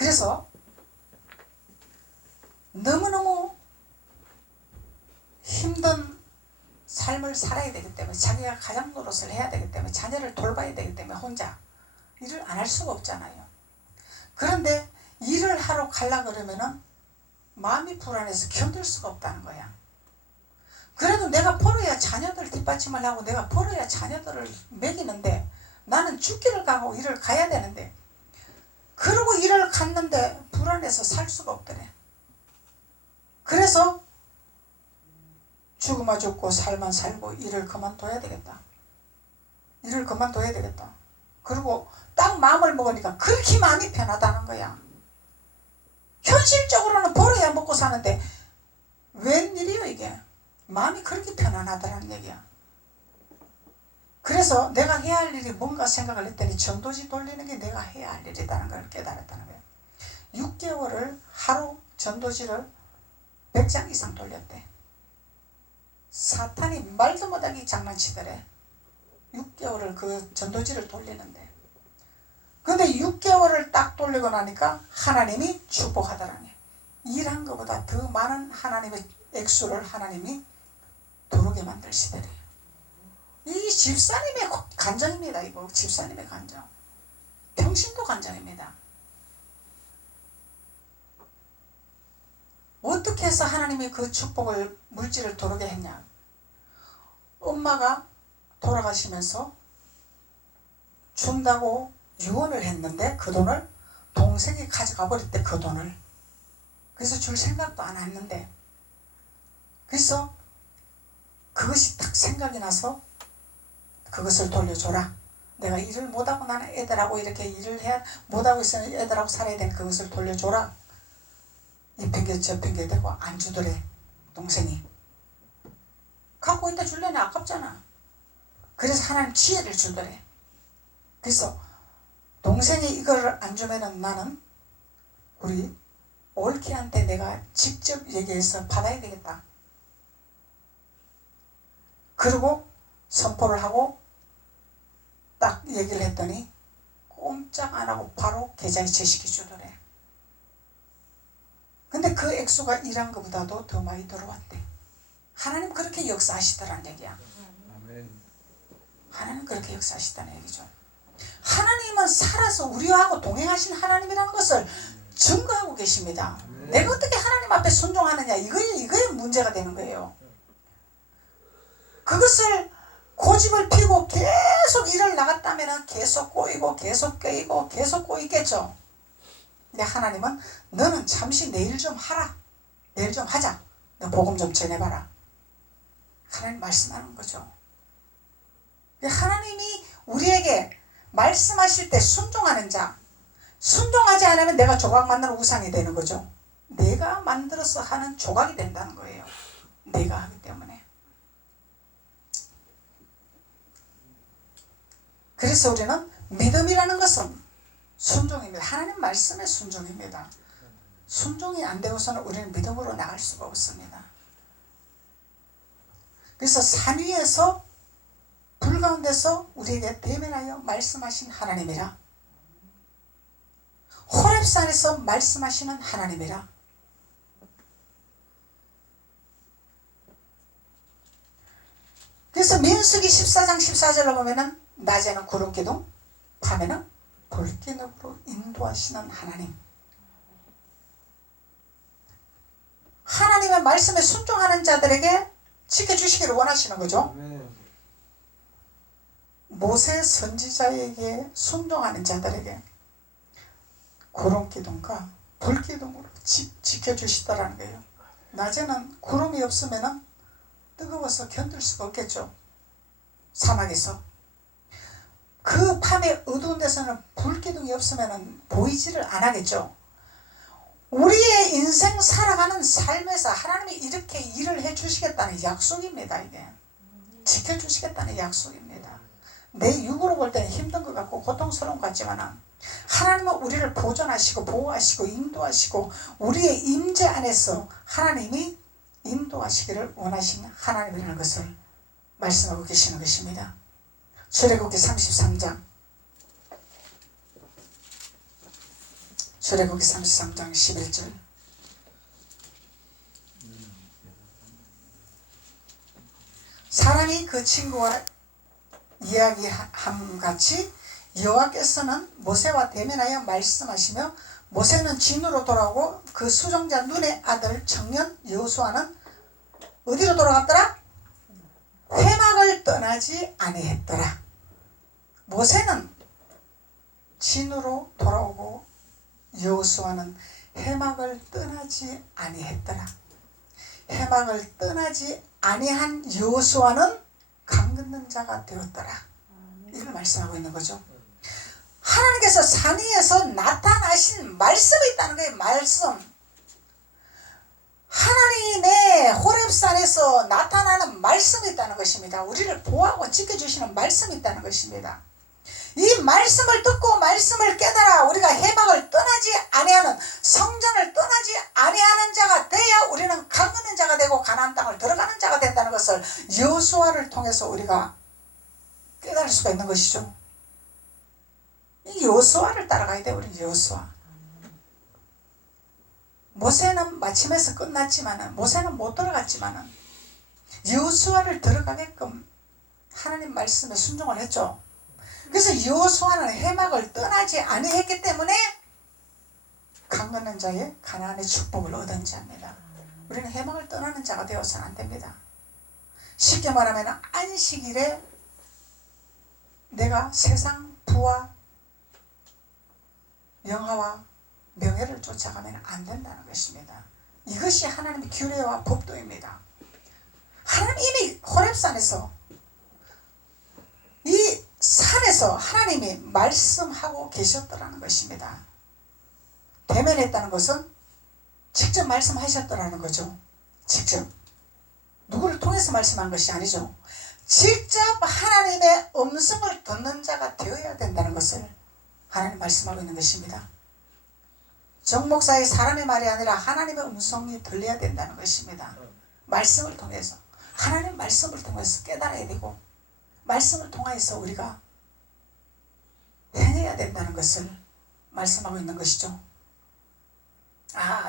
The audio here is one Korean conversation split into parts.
그래서 너무너무 힘든 삶을 살아야 되기 때문에 자기가 가장 노릇을 해야 되기 때문에 자녀를 돌봐야 되기 때문에 혼자 일을 안 할 수가 없잖아요. 그런데 일을 하러 가려고 그러면은 마음이 불안해서 견딜 수가 없다는 거야. 그래도 내가 벌어야 자녀들 뒷받침을 하고 내가 벌어야 자녀들을 먹이는데 나는 죽기를 가고 일을 가야 되는데 그러고 일을 갔는데 불안해서 살 수가 없더래. 그래서 죽으면 죽고 살만 살고 일을 그만둬야 되겠다. 일을 그만둬야 되겠다. 그리고 딱 마음을 먹으니까 그렇게 마음이 편하다는 거야. 현실적으로는 벌어야 먹고 사는데 웬일이요 이게. 마음이 그렇게 편안하다는 얘기야. 그래서 내가 해야 할 일이 뭔가 생각을 했더니 전도지 돌리는 게 내가 해야 할 일이라는 걸 깨달았다는 거야. 6개월을 하루 전도지를 100장 이상 돌렸대. 사탄이 말도 못하게 장난치더래. 6개월을 그 전도지를 돌리는데. 근데 6개월을 딱 돌리고 나니까 하나님이 축복하더라니. 일한 것보다 더 많은 하나님의 액수를 하나님이 들어오게 만들시더래요. 이 집사님의 간정입니다. 이거 집사님의 간정. 평신도 간정입니다. 어떻게 해서 하나님이 그 축복을 물질을 들어오게 했냐. 엄마가 돌아가시면서 준다고 유언을 했는데 그 돈을 동생이 가져가 버렸대. 그 돈을. 그래서 줄 생각도 안 했는데 그래서 그것이 딱 생각이 나서 그것을 돌려줘라. 내가 일을 못하고 나는 애들하고 이렇게 일을 해야 못하고 있으면 애들하고 살아야 되는 그것을 돌려줘라. 이 핑계 저 핑계 대고 안 주더래. 동생이. 갖고 있다 줄래니 아깝잖아. 그래서 하나님 지혜를 주더래. 그래서 동생이 이걸 안 주면은 나는 우리 올케한테 내가 직접 얘기해서 받아야 되겠다. 그리고 선포를 하고 딱 얘기를 했더니 꼼짝 안 하고 바로 계좌에 제시켜 주더래. 근데 그 액수가 일한 것보다도 더 많이 들어왔대. 하나님 그렇게 역사하시더란 얘기야. 하나님 그렇게 역사하시다는 얘기죠. 하나님은 살아서 우리하고 동행하신 하나님이라는 것을 증거하고 계십니다. 내가 어떻게 하나님 앞에 순종하느냐 이거에 문제가 되는 거예요. 그것을 고집을 피우고 계속 일을 나갔다면 계속 꼬이고 계속 깨이고 계속 꼬이겠죠. 근데 하나님은 너는 잠시 내일 좀 하라. 내일 좀 하자. 너 복음 좀 전해봐라. 하나님 말씀하는 거죠. 하나님이 우리에게 말씀하실 때 순종하는 자, 순종하지 않으면 내가 조각 만드는 우상이 되는 거죠. 내가 만들어서 하는 조각이 된다는 거예요. 내가 하기 때문에. 그래서 우리는 믿음이라는 것은 순종입니다. 하나님 말씀의 순종입니다. 순종이 안 되고서는 우리는 믿음으로 나갈 수가 없습니다. 그래서 산 위에서 불 가운데서 우리에게 대면하여 말씀하신 하나님이라. 호렙산에서 말씀하시는 하나님이라. 그래서 민수기 14장 14절로 보면은 낮에는 구름기둥, 밤에는 불기둥으로 인도하시는 하나님. 하나님의 말씀에 순종하는 자들에게 지켜주시기를 원하시는 거죠. 모세 선지자에게 순종하는 자들에게 구름기둥과 불기둥으로 지켜주시더라는 거예요. 낮에는 구름이 없으면 뜨거워서 견딜 수가 없겠죠. 사막에서. 그 밤에 어두운 데서는 불기둥이 없으면 보이지를 않겠죠. 우리의 인생 살아가는 삶에서 하나님이 이렇게 일을 해주시겠다는 약속입니다. 이게 지켜주시겠다는 약속입니다. 내 육으로 볼 때는 힘든 것 같고 고통스러운 것 같지만 하나님은 우리를 보존하시고 보호하시고 인도하시고 우리의 임재 안에서 하나님이 인도하시기를 원하시는 하나님이라는 것을 말씀하고 계시는 것입니다. 출애굽기 33장 출애굽기 33장 11절. 사람이 그 친구와 이야기함같이 여호와께서는 모세와 대면하여 말씀하시며 모세는 진으로 돌아오고 그 수종자 눈의 아들 청년 여호수아는 어디로 돌아갔더라? 회막을 떠나지 아니했더라. 모세는 진으로 돌아오고 여호수아는 회막을 떠나지 아니했더라. 회막을 떠나지 아니한 여호수아는 강 긋는 자가 되었더라. 이걸 말씀하고 있는 거죠. 하나님께서 산 위에서 나타나신 말씀이 있다는 거예요. 말씀. 하나님의 호렙산에서 나타나는 말씀이 있다는 것입니다. 우리를 보호하고 지켜주시는 말씀이 있다는 것입니다. 이 말씀을 듣고 말씀을 깨달아 우리가 해막을 떠나지 아니하는, 성전을 떠나지 아니하는 자가 돼야 우리는 강 긋는 자가 되고 가나안 땅을 들어가는 자가 된다는 것을 여호수아를 통해서 우리가 깨달을 수가 있는 것이죠. 이 여호수아를 따라가야 돼. 우리 여호수아. 모세는 마침에서 끝났지만은, 모세는 못 들어갔지만은 여호수아를 들어가게끔 하나님 말씀에 순종을 했죠. 그래서 여호수아는 해막을 떠나지 아니했기 때문에 강 건넌 자의 가나안의 축복을 얻은 자입니다. 우리는 해막을 떠나는 자가 되어서는 안 됩니다. 쉽게 말하면 안식일에 내가 세상 부와 영화와 명예를 쫓아가면 안 된다는 것입니다. 이것이 하나님의 규례와 법도입니다. 하나님 이미 호렙산에서, 이 산에서 하나님이 말씀하고 계셨더라는 것입니다. 대면했다는 것은 직접 말씀하셨더라는 거죠. 직접. 누구를 통해서 말씀한 것이 아니죠. 직접 하나님의 음성을 듣는 자가 되어야 된다는 것을 하나님 말씀하고 있는 것입니다. 정목사의 사람의 말이 아니라 하나님의 음성이 들려야 된다는 것입니다. 말씀을 통해서, 하나님 말씀을 통해서 깨달아야 되고, 말씀을 통해서 우리가 행해야 된다는 것을 말씀하고 있는 것이죠.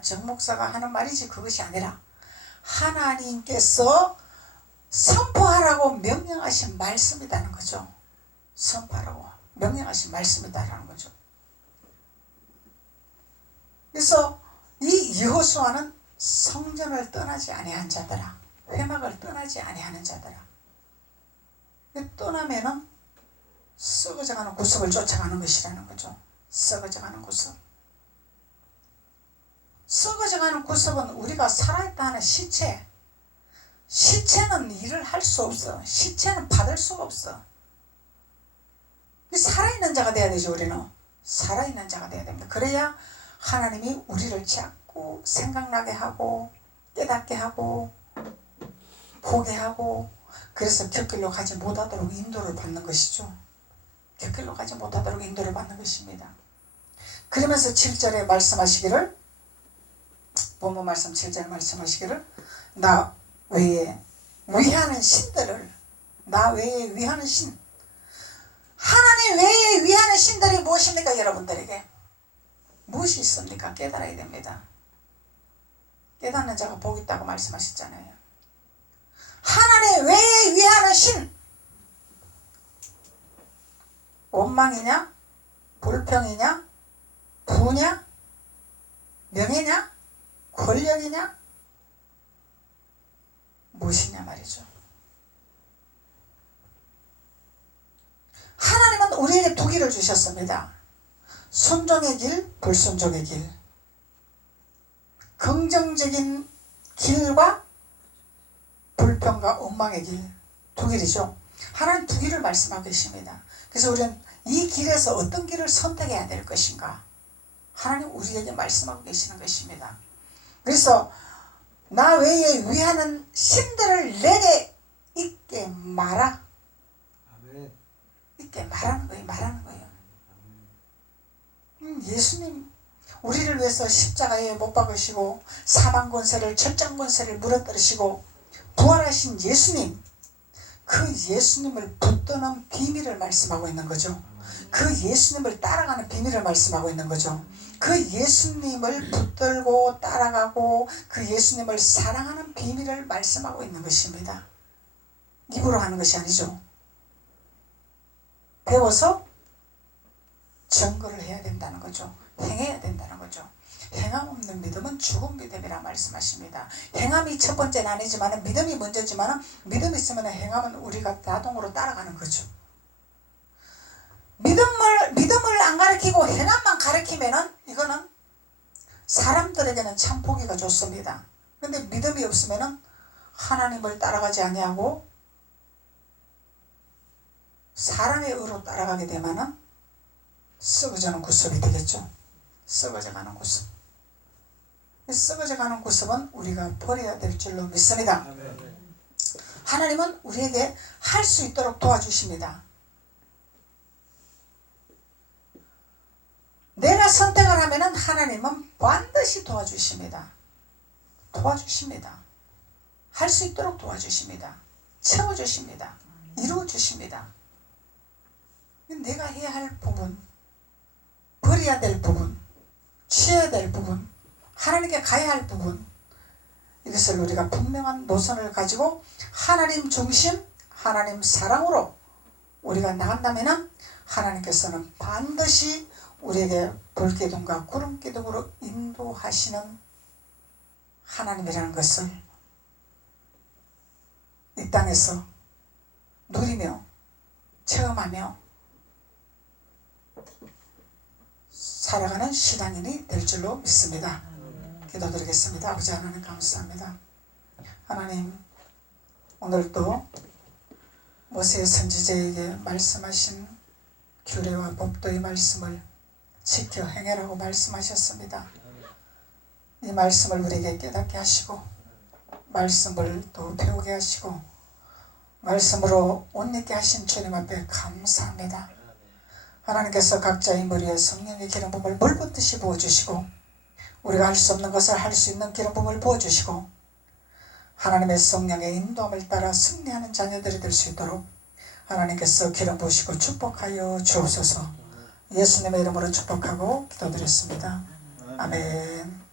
정목사가 하는 말이지 그것이 아니라 하나님께서 선포하라고 명령하신 말씀이라는 거죠. 선포하라고 명령하신 말씀이다라는 거죠. 그래서 이 여호수아는 성전을 떠나지 아니한 자더라. 회막을 떠나지 아니하는 자더라. 떠나면은 썩어져가는 구석을 쫓아가는 것이라는 거죠. 썩어져가는 구석. 썩어져가는 구석은 우리가 살아있다 하는 시체. 시체는 일을 할 수 없어. 시체는 받을 수가 없어. 살아있는 자가 돼야 되죠. 우리는 살아있는 자가 돼야 됩니다. 그래야 하나님이 우리를 자꾸 생각나게 하고 깨닫게 하고 보게 하고, 그래서 곁길로 가지 못하도록 인도를 받는 것이죠. 곁길로 가지 못하도록 인도를 받는 것입니다. 그러면서 7절에 말씀하시기를, 본문 말씀 7절에 말씀하시기를, 나 외에 위하는 신들을, 나 외에 위하는 신, 하나님 외에 위하는 신들이 무엇입니까? 여러분들에게 무엇이 있습니까? 깨달아야 됩니다. 깨닫는 자가 복 있다고 말씀하셨잖아요. 하나님 외에 위하는 신, 원망이냐, 불평이냐, 부냐, 명예냐, 권력이냐, 무엇이냐 말이죠. 하나님은 우리에게 두 길을 주셨습니다. 순종의 길, 불순종의 길. 긍정적인 길과 불평과 원망의 길, 두 길이죠. 하나님 두 길을 말씀하고 계십니다. 그래서 우리는 이 길에서 어떤 길을 선택해야 될 것인가, 하나님 우리에게 말씀하고 계시는 것입니다. 그래서 나 외에 위하는 신들을 내게 있게 말아. 있게 말하는 거예요. 말하는 거예요. 예수님 우리를 위해서 십자가에 못 박으시고 사망 권세를, 절장 권세를 무너뜨리시고 부활하신 예수님, 그 예수님을 붙드는 비밀을 말씀하고 있는 거죠. 그 예수님을 따라가는 비밀을 말씀하고 있는 거죠. 그 예수님을 붙들고 따라가고 그 예수님을 사랑하는 비밀을 말씀하고 있는 것입니다. 입으로 하는 것이 아니죠. 배워서 증거를 해야 된다는 거죠. 행해야 된다는 거죠. 행함 없는 믿음은 죽은 믿음이라 말씀하십니다. 행함이 첫 번째는 아니지만 믿음이 먼저지만 믿음이 있으면 행함은 우리가 자동으로 따라가는 거죠. 믿음을 안 가르치고 행함만 가르치면은 이거는 사람들에게는 참 보기가 좋습니다. 근데 믿음이 없으면은 하나님을 따라가지 아니하고 사람의 의로 따라가게 되면은 썩어지는 구습이 되겠죠. 썩어져가는 구습. 썩어져가는 구습은 우리가 버려야 될 줄로 믿습니다. 하나님은 우리에게 할 수 있도록 도와주십니다. 내가 선택을 하면은 하나님은 반드시 도와주십니다. 도와주십니다. 할 수 있도록 도와주십니다. 채워주십니다. 이루어주십니다. 내가 해야 할 부분, 버려야 될 부분, 취해야 될 부분, 하나님께 가야 할 부분, 이것을 우리가 분명한 노선을 가지고 하나님 중심, 하나님 사랑으로 우리가 나간다면 하나님께서는 반드시 우리에게 불기둥과 구름기둥으로 인도하시는 하나님이라는 것을 이 땅에서 누리며 체험하며 살아가는 신앙인이 될 줄로 믿습니다. 기도드리겠습니다. 아버지 하나님 감사합니다. 하나님 오늘도 모세 선지자에게 말씀하신 규례와 법도의 말씀을 지켜 행해라고 말씀하셨습니다. 이 말씀을 우리에게 깨닫게 하시고 말씀을 또 배우게 하시고 말씀으로 옷 입게 하신 주님 앞에 감사합니다. 하나님께서 각자의 머리에 성령의 기름 부음을 물 붓듯이 부어주시고 우리가 할 수 없는 것을 할 수 있는 기름 부음을 부어주시고 하나님의 성령의 인도함을 따라 승리하는 자녀들이 될 수 있도록 하나님께서 기름 부으시고 축복하여 주옵소서. 예수님의 이름으로 축복하고 기도드렸습니다. 아멘.